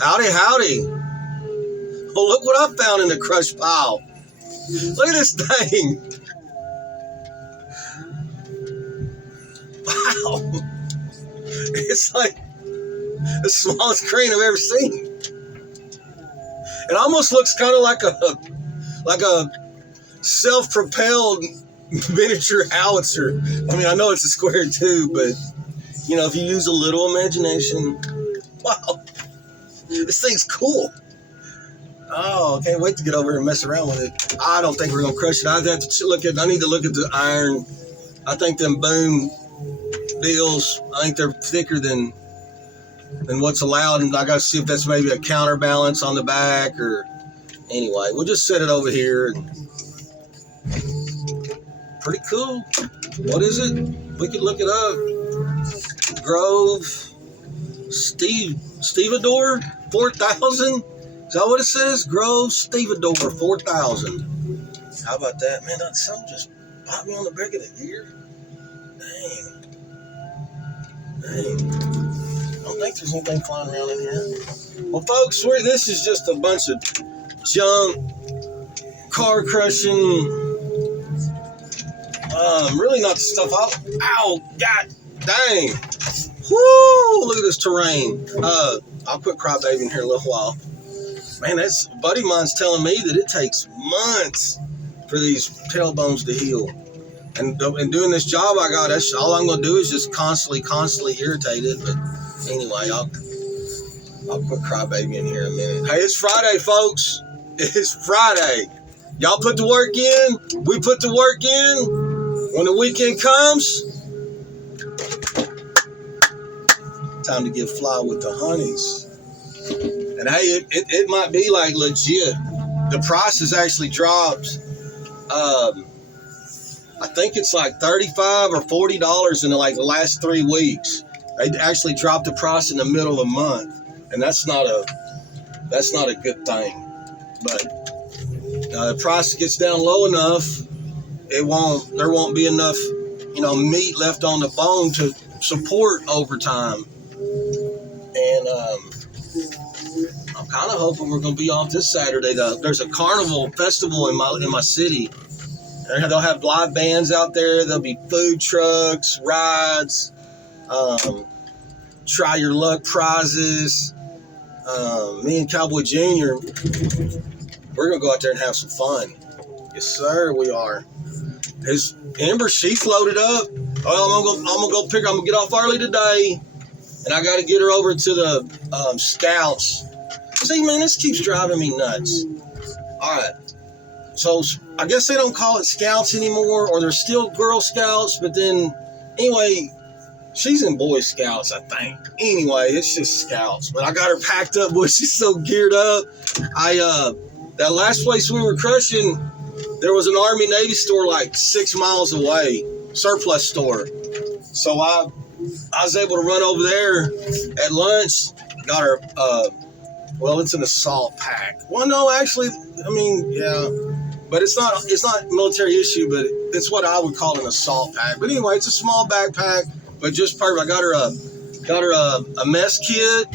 Howdy, howdy. Oh, look what I found in the crushed pile. Look at this thing. Wow. It's like the smallest crane I've ever seen. It almost looks kind of like a self-propelled miniature howitzer. I mean, I know it's a square too, but you know, if you use a little imagination, wow, this thing's cool. Oh, I can't wait to get over here and mess around with it. I don't think we're gonna crush it. I need to look at the iron. I think them boom deals, I think they're thicker than what's allowed, and I gotta see if that's maybe a counterbalance on the back, or anyway, we'll just set it over here. And pretty cool. What is it? We could look it up. Grove Stevedore 4000. Is that what it says? Grove Stevedore 4000. How about that? Man, that something just popped me on the back of the ear. Dang. I don't think there's anything flying around in here. Well, folks, this is just a bunch of junk, car crushing. Really not the stuff ow, god dang. Whoo, look at this terrain. I'll quit crybabying here a little while. Man, that's a buddy of mine's telling me that it takes months for these tailbones to heal. And doing this job I got, that's all I'm going to do is just constantly irritate it. But anyway, I'll quit crybabying here in a minute. Hey, it's Friday, folks. It's Friday. Y'all put the work in. We put the work in. When the weekend comes, time to get fly with the honeys. And hey, it might be like legit. The price has actually dropped. I think it's like $35 or $40 in like the last 3 weeks. They actually dropped the price in the middle of the month, and that's not a good thing. But the price gets down low enough, there won't be enough, meat left on the bone to support overtime. And I'm kind of hoping we're going to be off this Saturday. There's a Carnival Festival in my city. They'll have live bands out there. There'll be food trucks, rides, try your luck prizes. Me and Cowboy Jr., we're going to go out there and have some fun. Yes, sir, we are. His Ember, she floated up. Oh, I'm gonna get off early today, and I got to get her over to the Scouts. See, man, this keeps driving me nuts. All right. So I guess they don't call it Scouts anymore, or they're still Girl Scouts, but then, anyway, she's in Boy Scouts, I think. Anyway, it's just Scouts. But I got her packed up, boy, she's so geared up. That last place we were crushing, there was an Army-Navy store like 6 miles away, surplus store. So I was able to run over there at lunch, got her, it's an assault pack. Well, no, actually, I mean, yeah. But it's not military issue, but it's what I would call an assault pack. But anyway, it's a small backpack, but just perfect. I got her a mess kit.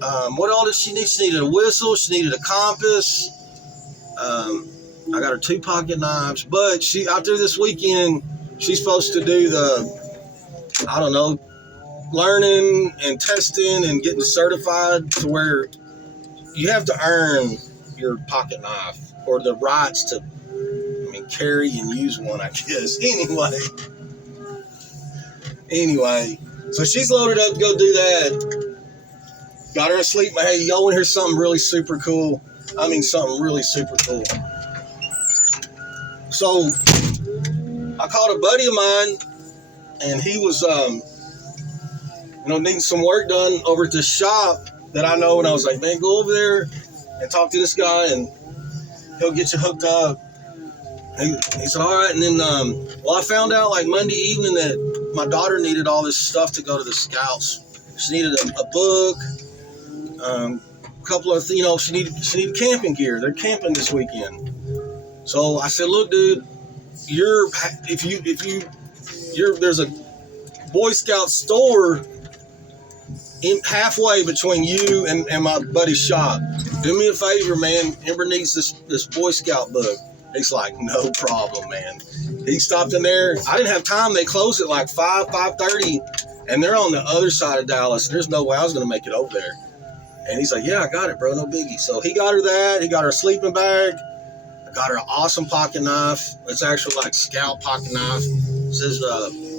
What all did she need? She needed a whistle. She needed a compass. I got her 2 pocket knives. But out there this weekend, she's supposed to do learning and testing and getting certified to where you have to earn your pocket knife, or the rights to, carry and use one, I guess. Anyway, so she's loaded up to go do that. Got her asleep. Hey, y'all want to hear something really super cool? Something really super cool. So, I called a buddy of mine, and he was, needing some work done over at the shop that I know, and I was like, man, go over there and talk to this guy, and he'll get you hooked up. He said, all right. And then, I found out like Monday evening that my daughter needed all this stuff to go to the Scouts. She needed a book, a couple of, she needed camping gear. They're camping this weekend. So I said, look, dude, there's a Boy Scout store halfway between you and my buddy's shop. Do me a favor, man. Ember needs this Boy Scout book. He's like, no problem, man. He stopped in there. I didn't have time. They closed at like 5:30, and they're on the other side of Dallas. And there's no way I was going to make it over there. And he's like, yeah, I got it, bro. No biggie. So he got her that. He got her a sleeping bag. I got her an awesome pocket knife. It's actually like Scout pocket knife. It says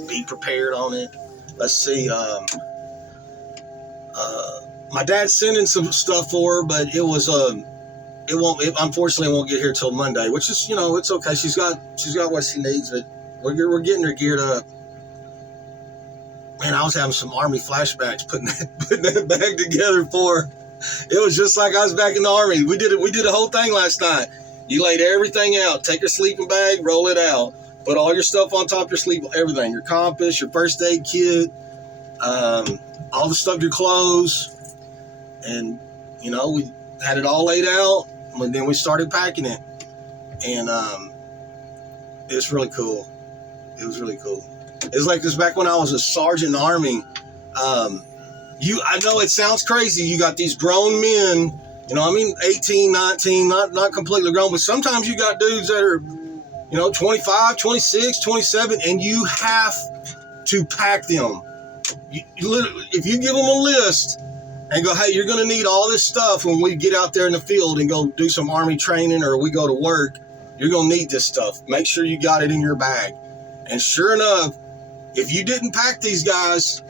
be prepared on it. Let's see. My dad's sending some stuff for her, but it unfortunately won't get here till Monday, which is, it's okay. She's got what she needs, but we're getting her geared up. Man, I was having some Army flashbacks putting that bag together for her. It was just like I was back in the Army. We did the whole thing last night. You laid everything out. Take your sleeping bag, roll it out. Put all your stuff on top of your sleep, everything. Your compass, your first aid kit, all the stuff, your clothes. And, we had it all laid out. And then we started packing it. And it was really cool. It was really cool. It's like this back when I was a sergeant in the Army. I know it sounds crazy. You got these grown men, 18, 19, not completely grown, but sometimes you got dudes that are, 25, 26, 27, and you have to pack them. You literally, if you give them a list and go, hey, you're going to need all this stuff when we get out there in the field and go do some Army training or we go to work, you're going to need this stuff. Make sure you got it in your bag. And sure enough, if you didn't pack these guys,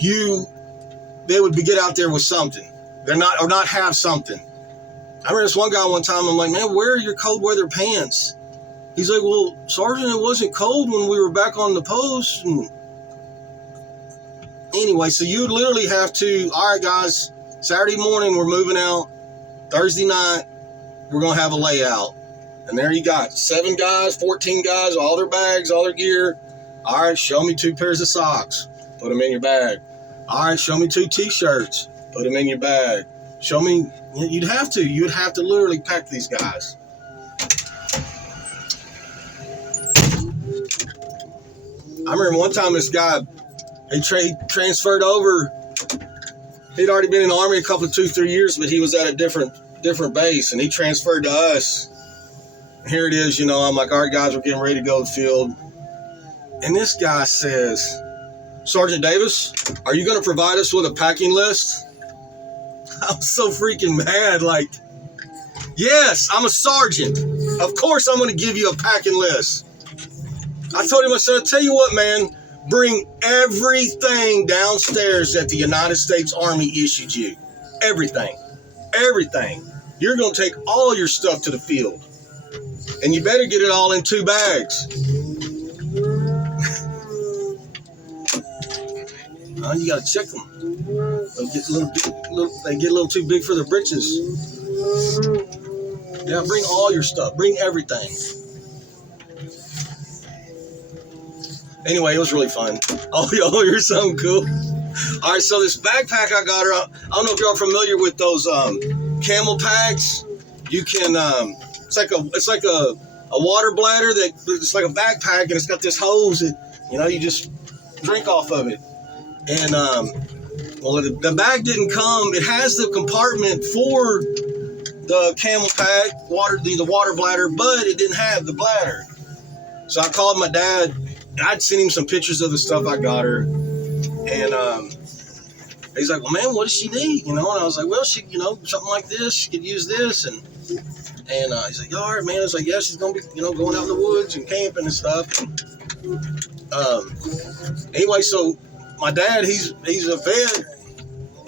they would get out there with something. Not have something. I remember this one guy one time, I'm like, man, where are your cold weather pants? He's like, well, Sergeant, it wasn't cold when we were back on the post. And anyway, so you literally have to, all right, guys, Saturday morning, we're moving out. Thursday night, we're going to have a layout. And there you got 7 guys, 14 guys, all their bags, all their gear. All right, show me 2 pairs of socks. Put them in your bag. All right, show me 2 T-shirts. Put them in your bag. Show me, you'd have to literally pack these guys. I remember one time this guy, he transferred over. He'd already been in the Army a couple of 2-3 years, but he was at a different base, and he transferred to us. And here it is, I'm like, all right, guys, we're getting ready to go to the field. And this guy says, Sergeant Davis, are you going to provide us with a packing list? I was so freaking mad. Like, yes, I'm a sergeant. Of course I'm going to give you a packing list. I told him, I said, I'll tell you what, man, bring everything downstairs that the United States Army issued you. Everything. Everything. You're going to take all your stuff to the field. And you better get it all in 2 bags. You got to check them. They get a little too big for their britches. Yeah, bring all your stuff. Bring everything. Anyway, it was really fun. Oh, here's something cool. All right, so this backpack I got her. I don't know if y'all are familiar with those camel packs. You can. It's like a water bladder it's like a backpack, and it's got this hose that you just drink off of it. And the bag didn't come. It has the compartment for the camel pack, the water bladder, but it didn't have the bladder. So I called my dad. I'd sent him some pictures of the stuff I got her, and he's like, "Well, man, what does she need?" And I was like, "Well, she, something like this. She could use this." And he's like, "All right, man." I was like, "Yeah, she's gonna be, going out in the woods and camping and stuff." And, anyway, so my dad, he's a vet,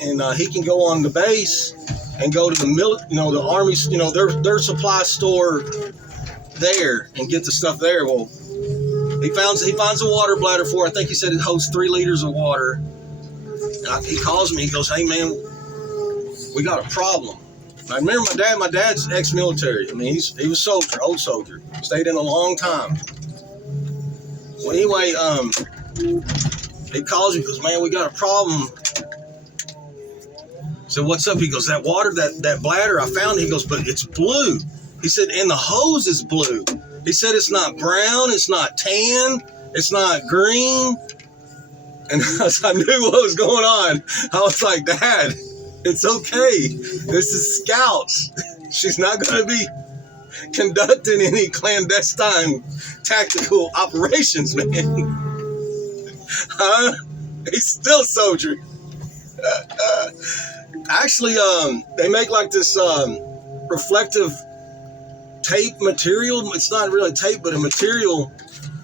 and he can go on the base and go to the the Army's, their supply store there and get the stuff there. Well, he finds a water bladder for, I think he said it holds 3 liters of water. And he calls me, he goes, "Hey man, we got a problem." And I remember my dad's ex-military. I mean, he was old soldier, stayed in a long time. Well, anyway, he calls me, goes, "Man, we got a problem." So what's up? He goes, "That water, that bladder, I found it." He goes, "But it's blue." He said, "And the hose is blue." He said, "It's not brown, it's not tan, it's not green." And as I knew what was going on, I was like, Dad, it's okay. This is Scouts. She's not going to be conducting any clandestine tactical operations, man. Huh? He's still a soldier. Actually, they make like this reflective tape material. It's not really tape, but a material.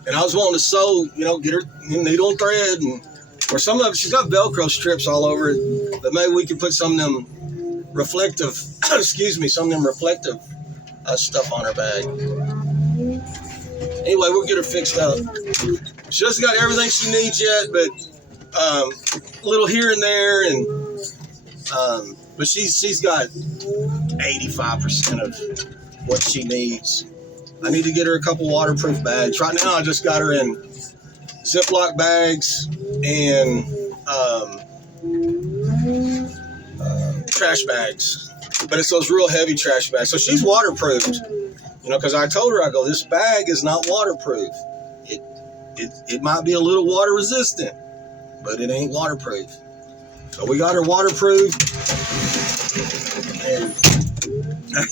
And I was wanting to sew, get her needle and thread, or some of it. She's got Velcro strips all over it. But maybe we could put some of them reflective, some of them reflective stuff on her bag. Anyway, we'll get her fixed up. She doesn't got everything she needs yet, but a little here and there, and but she's got 85% of what she needs. I need to get her a couple waterproof bags. Right now, I just got her in Ziploc bags and trash bags, but it's those real heavy trash bags. So she's waterproofed, because I told her, I go, this bag is not waterproof. It might be a little water resistant, but it ain't waterproof. So we got her waterproof, and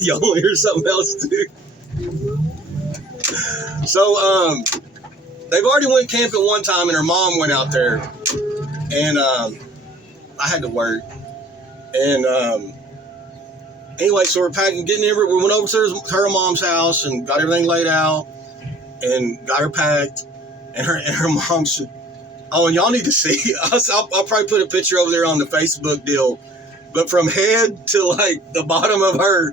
y'all want to hear something else too? So they've already went camping one time, and her mom went out there, and I had to work, and anyway, so we're packing, getting everything. We went over to her mom's house and got everything laid out, and got her packed, and her mom said, "Oh, and y'all need to see." I'll probably put a picture over there on the Facebook deal, but from head to like the bottom of her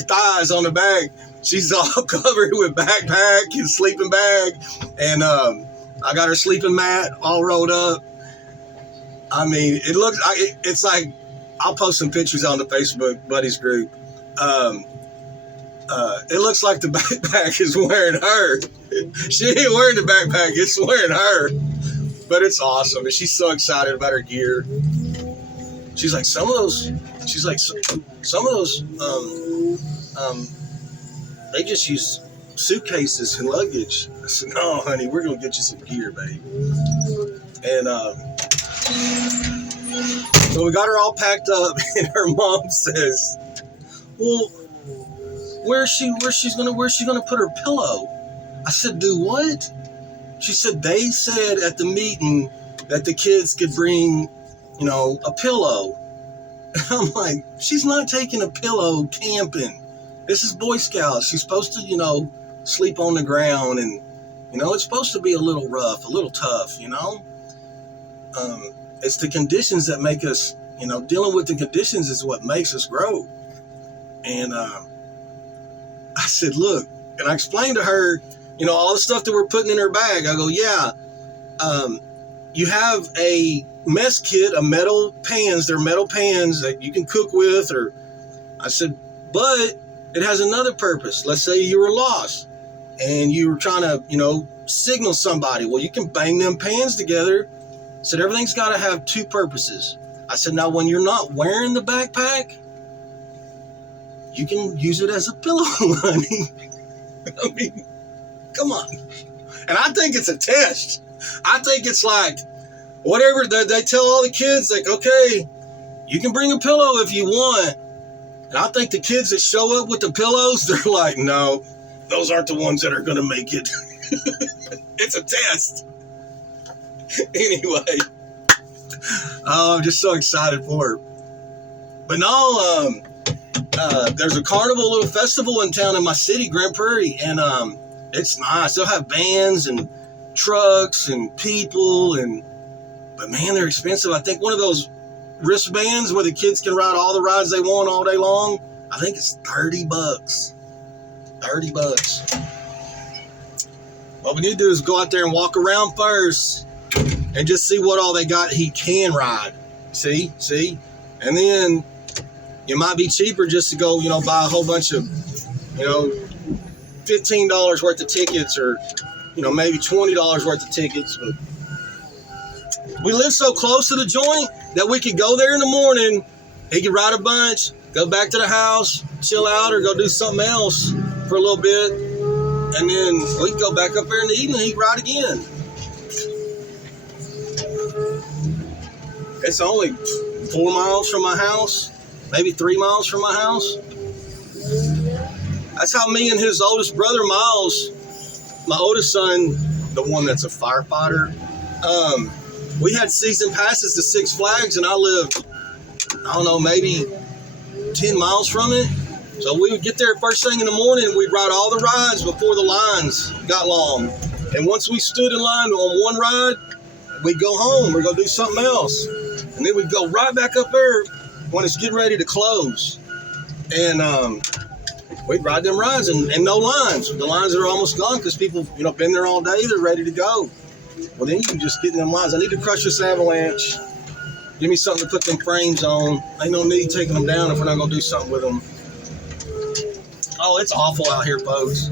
thighs on the bag, she's all covered with backpack and sleeping bag, and I got her sleeping mat all rolled up. I mean, it looks, it's like, I'll post some pictures on the Facebook buddies group. It looks like the backpack is wearing her. She ain't wearing the backpack, it's wearing her. But it's awesome, and she's so excited about her gear. She's like, some of those, they just use suitcases and luggage. I said, no, honey, we're going to get you some gear, babe. And so we got her all packed up, and her mom says, well, where's she gonna put her pillow? I said, do what? She said, they said at the meeting that the kids could bring, a pillow. And I'm like, she's not taking a pillow camping. This is Boy Scouts. She's supposed to, sleep on the ground, and, it's supposed to be a little rough, a little tough, It's the conditions that make us, dealing with the conditions is what makes us grow. And I said, look, and I explained to her, all the stuff that we're putting in her bag. I go, yeah, you have a mess kit of metal pans. They're metal pans that you can cook with, or I said, but it has another purpose. Let's say you were lost and you were trying to, signal somebody. Well, you can bang them pans together. I said, everything's got to have two purposes. I said, now when you're not wearing the backpack, you can use it as a pillow, honey. I mean, come on. And I think it's a test. I think it's like, whatever, they tell all the kids, like, okay, you can bring a pillow if you want. And I think the kids that show up with the pillows, they're like, no, those aren't the ones that are going to make it. It's a test. Anyway, I'm just so excited for her. But no, there's a Carnival little festival in town in my city, Grand Prairie, and it's nice. They'll have bands and trucks and people, but man, they're expensive. I think one of those wristbands where the kids can ride all the rides they want all day long, I think it's $30. $30. What we need to do is go out there and walk around first and just see what all they got he can ride. See? And then it might be cheaper just to go, buy a whole bunch of, $15 worth of tickets, or, maybe $20 worth of tickets. But we live so close to the joint that we could go there in the morning. He could ride a bunch, go back to the house, chill out, or go do something else for a little bit. And then we could go back up there in the evening and he'd ride again. It's only 4 miles from my house, maybe 3 miles from my house. That's how me and his oldest brother, Miles, my oldest son, the one that's a firefighter, we had season passes to Six Flags, and I lived, I don't know, maybe 10 miles from it. So we would get there first thing in the morning, and we'd ride all the rides before the lines got long. And once we stood in line on one ride, we'd go home. We'd go do something else. And then we'd go right back up there when it's getting ready to close. And we'd ride them rides and no lines. The lines are almost gone because people, been there all day. They're ready to go. Well, then you can just get in them lines. I need to crush this avalanche. Give me something to put them frames on. Ain't no need taking them down if we're not going to do something with them. Oh, it's awful out here, folks.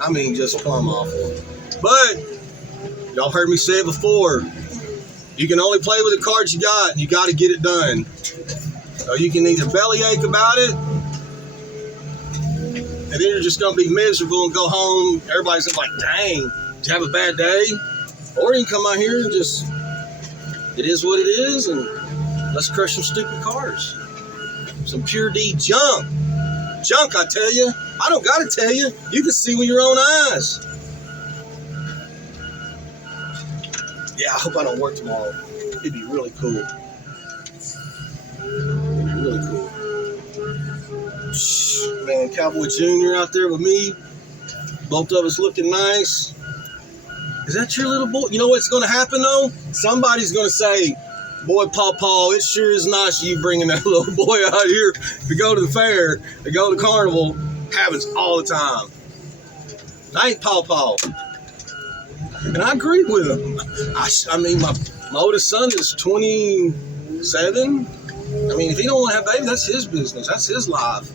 I mean, just plumb awful. But y'all heard me say it before. You can only play with the cards you got, and you got to get it done. So you can either bellyache about it, and then you're just going to be miserable and go home. Everybody's like, dang, did you have a bad day? Or you can come out here and just, it is what it is, and let's crush some stupid cars. Some pure D junk. Junk, I tell you. I don't got to tell you. You can see with your own eyes. Yeah, I hope I don't work tomorrow. It'd be really cool. It'd be really cool. Man, Cowboy Jr. out there with me. Both of us looking nice. Is that your little boy? You know what's going to happen, though? Somebody's going to say, boy, Pawpaw, it sure is nice you bringing that little boy out here to go to the fair, to go to Carnival. Happens all the time. I ain't Pawpaw. And I agree with him. I mean, my oldest son is 27. I mean, if he don't want to have a baby, that's his business. That's his life.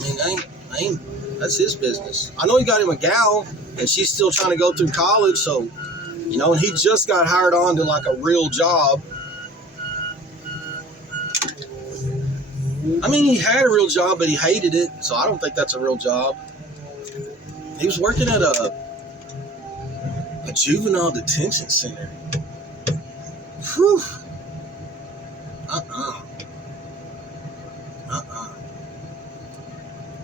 I mean, that's his business. I know he got him a gal, and she's still trying to go through college, so, and he just got hired on to, like, a real job. I mean, he had a real job, but he hated it, so I don't think that's a real job. He was working at a juvenile detention center. Whew.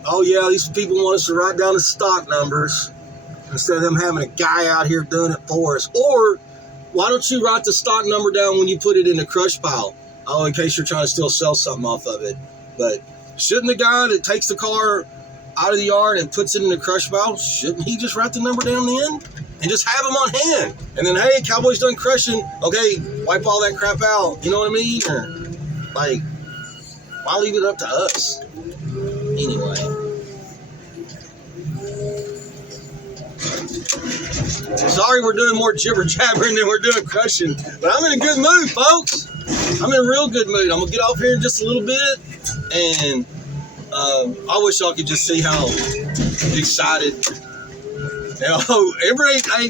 Oh, yeah, these people want us to write down the stock numbers instead of them having a guy out here doing it for us. Or, why don't you write the stock number down when you put it in the crush pile? Oh, in case you're trying to still sell something off of it. But shouldn't the guy that takes the car out of the yard and puts it in the crush pile, shouldn't he just write the number down then? And just have them on hand. And then, hey, Cowboy's done crushing. Okay, wipe all that crap out. You know what I mean? Or, like, why leave it up to us? Anyway. Sorry we're doing more jibber-jabbering than we're doing crushing. But I'm in a good mood, folks. I'm in a real good mood. I'm going to get off here in just a little bit. And I wish y'all could just see how excited.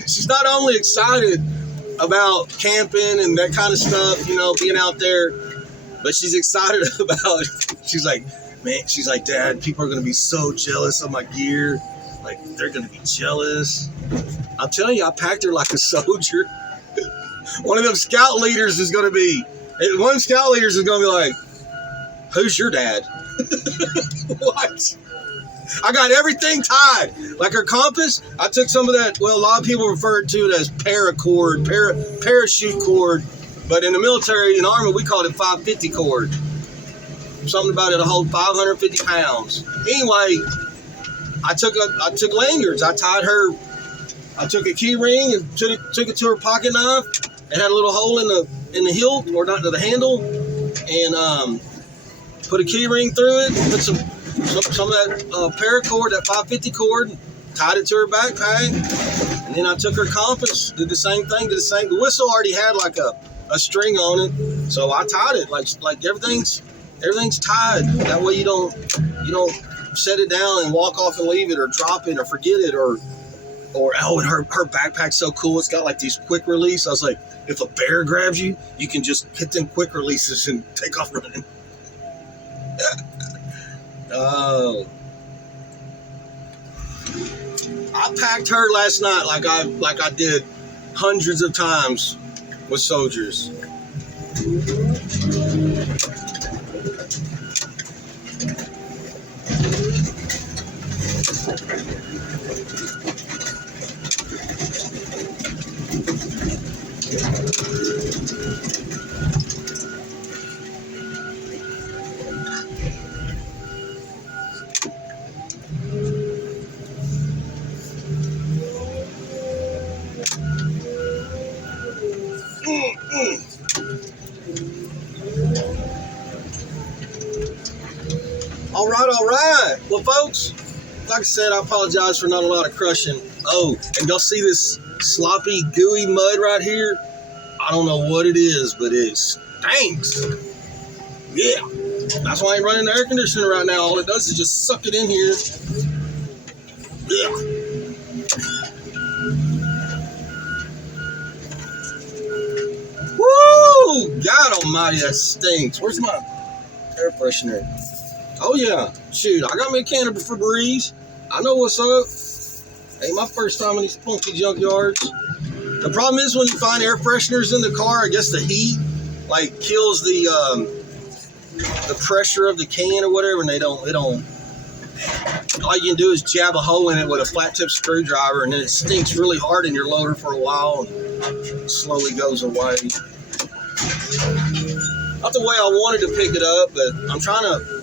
She's not only excited about camping and that kind of stuff, being out there, but she's excited about, she's like, Dad, people are going to be so jealous of my gear. Like, they're going to be jealous. I'm telling you, I packed her like a soldier. One of them scout leaders is going to be like, who's your dad? What? I got everything tied. Like her compass, I took some of that, well, a lot of people refer to it as paracord, parachute cord. But in the military, in the Army, we called it 550 cord. Something about it to hold 550 pounds. Anyway, I took lanyards. I took a key ring and took it to her pocket knife. It had a little hole in the hilt, or not to the handle, and put a key ring through it. Put some of that paracord, that 550 cord, tied it to her backpack, and then I took her compass, did the same thing. The whistle already had like a string on it, so I tied it like everything's tied. That way you don't set it down and walk off and leave it, or drop it, or forget it, or and her backpack's so cool. It's got like these quick release. I was like, if a bear grabs you, you can just hit them quick releases and take off running. Oh. I packed her last night like I did hundreds of times with soldiers. All right. Well, folks, like I said, I apologize for not a lot of crushing. Oh, and y'all see this sloppy, gooey mud right here? I don't know what it is, but it stinks. Yeah. That's why I ain't running the air conditioner right now. All it does is just suck it in here. Yeah. Woo! God almighty, that stinks. Where's my air freshener? Oh, yeah. Shoot, I got me a can of Febreze. I know what's up. Ain't my first time in these funky junkyards. The problem is when you find air fresheners in the car, I guess the heat, like, kills the pressure of the can or whatever, and they don't, all you can do is jab a hole in it with a flat tip screwdriver, and then it stinks really hard in your loader for a while, and slowly goes away. Not the way I wanted to pick it up, but I'm trying to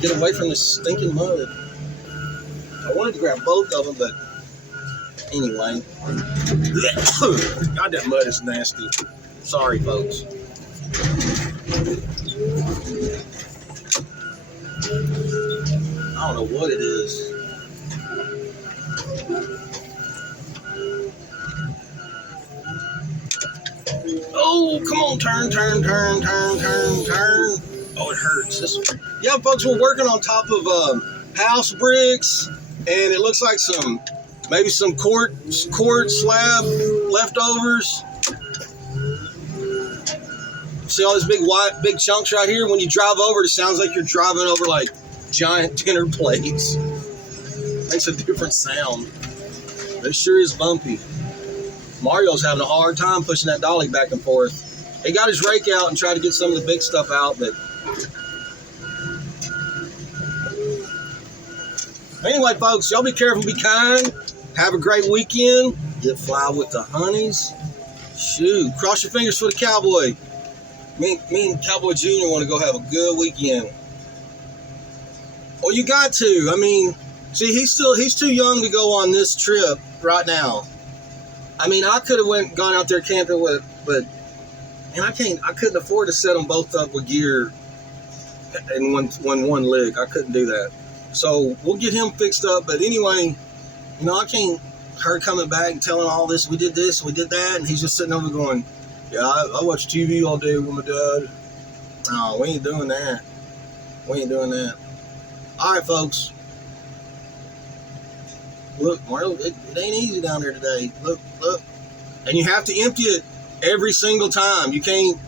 get away from this stinking mud. I wanted to grab both of them, but anyway. God, that mud is nasty. Sorry, folks. I don't know what it is. Oh, come on, turn. Oh, it hurts. Yeah, folks, we're working on top of house bricks, and it looks like maybe some quart slab leftovers. See all these big chunks right here? When you drive over it, it sounds like you're driving over like giant dinner plates. Makes a different sound. But it sure is bumpy. Mario's having a hard time pushing that dolly back and forth. He got his rake out and tried to get some of the big stuff out, but anyway, folks, y'all be careful, be kind. Have a great weekend. Get fly with the honeys. Shoot, cross your fingers for the cowboy. Me and Cowboy Jr. want to go have a good weekend. Well, you got to. I mean, see, he's too young to go on this trip right now. I mean, I could have gone out there camping with, but and I couldn't afford to set them both up with gear in one leg. I couldn't do that. So we'll get him fixed up. But anyway, you know, I can't her coming back and telling all this, we did this, we did that, and he's just sitting over going, yeah, I watch TV all day with my dad. No, we ain't doing that. All right, folks. Look, Mario, it ain't easy down there today. Look. And you have to empty it every single time. You can't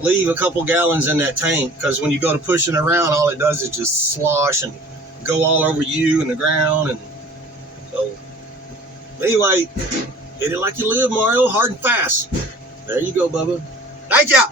leave a couple gallons in that tank, because when you go to pushing it around, all it does is just slosh and go all over you and the ground. And so, anyway, hit it like you live, Mario. Hard and fast. There you go, Bubba. Thank ya.